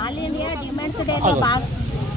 All India demands డేలో భాగ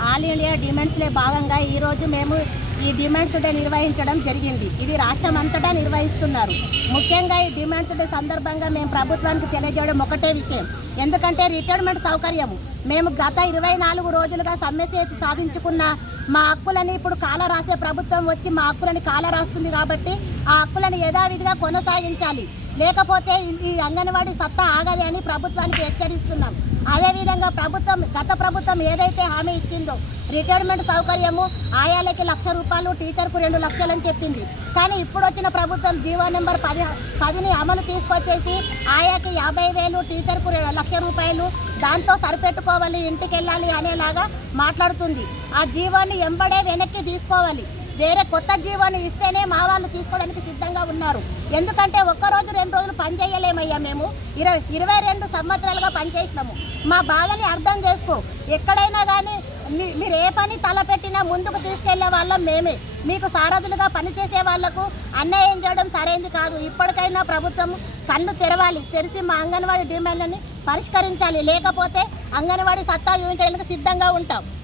all India డిమాండ్స్లో భాగంగా ఈరోజు మేము ఈ డిమాండ్స్ డే నిర్వహించడం జరిగింది. ఇది రాష్ట్రం అంతటా నిర్వహిస్తున్నారు. ముఖ్యంగా ఈ డిమాండ్స్ డే సందర్భంగా మేము ప్రభుత్వానికి తెలియజేయడం ఒకటే విషయం. ఎందుకంటే రిటైర్మెంట్ సౌకర్యము మేము గత ఇరవై నాలుగు రోజులుగా సమస్య సాధించుకున్న మా హక్కులని ఇప్పుడు కాల రాసే ప్రభుత్వం వచ్చి మా హక్కులని కాల రాస్తుంది కాబట్టి ఆ హక్కులను యథావిధిగా కొనసాగించాలి. లేకపోతే ఈ- ఈ అంగన్వాడీ సత్తా ఆగది అని ప్రభుత్వానికి హెచ్చరిస్తున్నాం. అదేవిధంగా ప్రభుత్వం గత ప్రభుత్వం ఏదైతే హామీ ఇచ్చిందో రిటైర్మెంట్ సౌకర్యము ఆయాలకి లక్ష రూపాయలు టీచర్కు రెండు లక్షలు అని చెప్పింది. కానీ ఇప్పుడు వచ్చిన ప్రభుత్వం జీవో నెంబర్ పది పదిని అమలు తీసుకొచ్చేసి ఆయాకి యాభై వేలు టీచర్కు లక్ష రూపాయలు దాంతో సరిపెట్టుకోవాలి ఇంటికి వెళ్ళాలి అనేలాగా మాట్లాడుతుంది. ఆ జీవోని ఎంబడే వెనక్కి తీసుకోవాలి. వేరే కొత్త జీవోని ఇస్తేనే మా వాళ్ళు తీసుకోవడానికి సిద్ధంగా ఉన్నారు. ఎందుకంటే ఒక్క రోజు రెండు రోజులు పనిచేయలేమయ్యా మేము. ఇరవై ఇరవై రెండు సంవత్సరాలుగా పనిచేసినాము మా బాధని అర్థం చేసుకో. ఎక్కడైనా కానీ మీ- మీరు ఏ పని తలపెట్టినా ముందుకు తీసుకెళ్ళే వాళ్ళం మేమే. మీకు సారథులుగా పనిచేసే వాళ్ళకు అన్యాయం చేయడం సరైంది కాదు. ఇప్పటికైనా ప్రభుత్వం కళ్ళు తెరవాలి. తెరిచి మా అంగన్వాడీ డిమాండ్లని పరిష్కరించాలి. లేకపోతే అంగన్వాడీ సత్తా చూపించడానికి సిద్ధంగా ఉంటాం.